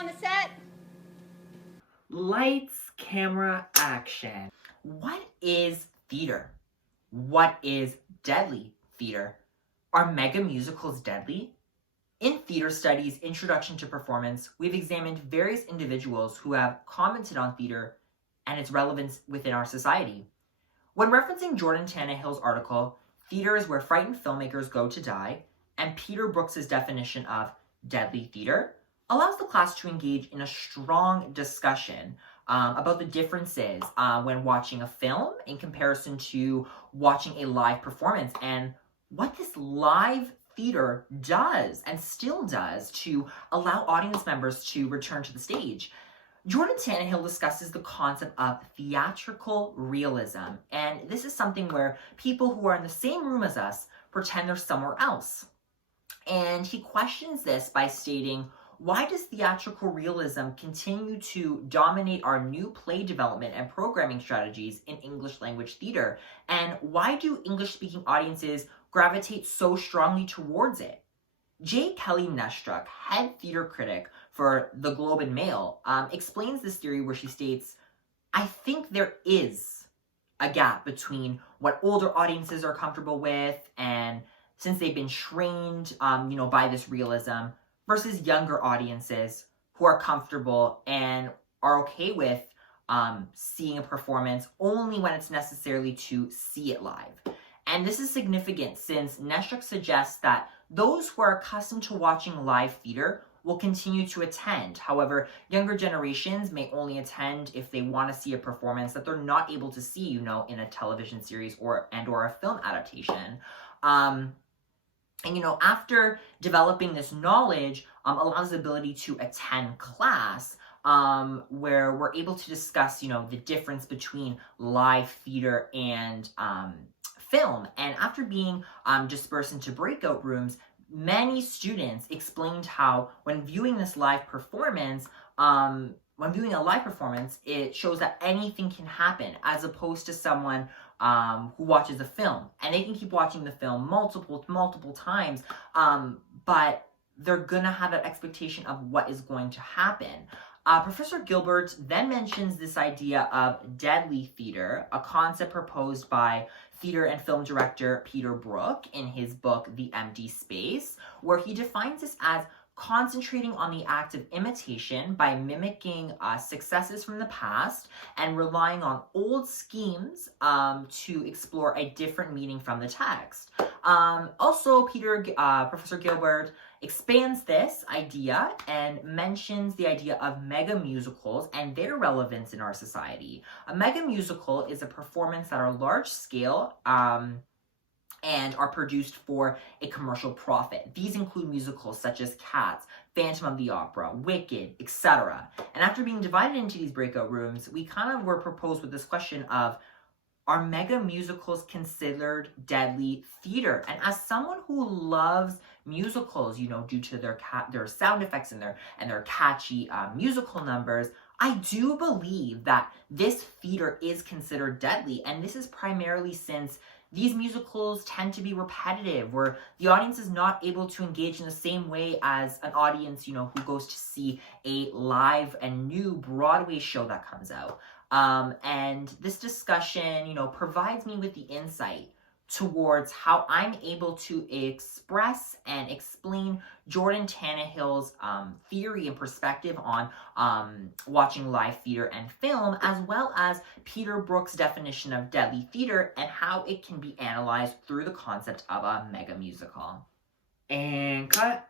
on the set. Lights, camera, action. What is theater? What is deadly theater? Are mega musicals deadly? In Theater Studies Introduction to Performance, we've examined various individuals who have commented on theater and its relevance within our society. When referencing Jordan Tannehill's article, Theater is Where Frightened Filmmakers Go to Die, and Peter Brooks's definition of deadly theater, allows the class to engage in a strong discussion about the differences when watching a film in comparison to watching a live performance, and what this live theater does and still does to allow audience members to return to the stage. Jordan Tannehill discusses the concept of theatrical realism, and this is something where people who are in the same room as us pretend they're somewhere else. And he questions this by stating, why does theatrical realism continue to dominate our new play development and programming strategies in English language theater? And why do English-speaking audiences gravitate so strongly towards it? J. Kelly Nestruck, head theater critic for The Globe and Mail, explains this theory where she states, I think there is a gap between what older audiences are comfortable with, and since they've been trained, by this realism, versus younger audiences who are comfortable and are okay with seeing a performance only when it's necessarily to see it live. And this is significant since Nestruck suggests that those who are accustomed to watching live theater will continue to attend. However, younger generations may only attend if they want to see a performance that they're not able to see, in a television series or a film adaptation. After developing this knowledge, allows the ability to attend class, where we're able to discuss, the difference between live theater and film. And after being dispersed into breakout rooms, many students explained how when viewing this live performance, it shows that anything can happen, as opposed to someone who watches a film, and they can keep watching the film multiple times, but they're gonna have an expectation of what is going to happen. Professor Gilbert then mentions this idea of deadly theater, a concept proposed by theater and film director Peter Brook in his book, The Empty Space, where he defines this as concentrating on the act of imitation by mimicking successes from the past and relying on old schemes to explore a different meaning from the text. Also, Professor Gilbert expands this idea and mentions the idea of mega musicals and their relevance in our society. A mega musical is a performance that are large scale and are produced for a commercial profit. These include musicals such as Cats, Phantom of the Opera, Wicked, etc. And after being divided into these breakout rooms, we kind of were proposed with this question of, are mega musicals considered deadly theater? And as someone who loves musicals, due to their sound effects and their catchy musical numbers, I do believe that this theater is considered deadly, and this is primarily since these musicals tend to be repetitive, where the audience is not able to engage in the same way as an audience, who goes to see a live and new Broadway show that comes out. And this discussion, provides me with the insight towards how I'm able to express and explain Jordan Tannehill's theory and perspective on watching live theater and film, as well as Peter Brook's definition of deadly theater and how it can be analyzed through the concept of a mega musical. And cut.